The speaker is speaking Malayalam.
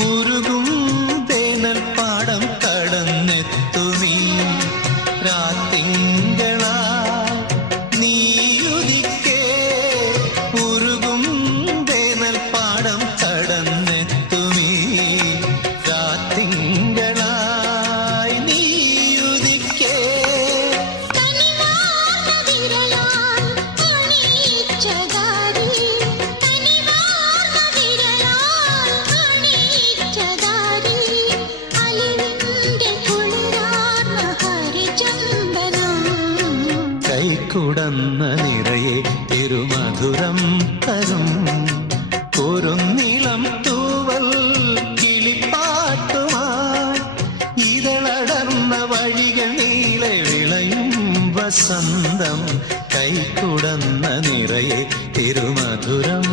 ഉരുകും വേനൽ പാടം കടന്നെത്തുമീ രാത്തിങ്കളായി നീയുദിക്കേ. ഉരുകും വേനൽ പാടം കടന്നെത്തുമീ രാത്തിങ്കളായി നീയുദിക്കേ. കൈക്കുടന്ന നിറയെ തിരുമധുരം തരും കുറുനിളം തൂവൽ കിളിപ്പാട്ടുമായി ഇതളടർന്ന വഴികൾ നീളെ വിളയും വസന്തം. കൈക്കുടന്ന നിറയെ തിരുമധുരം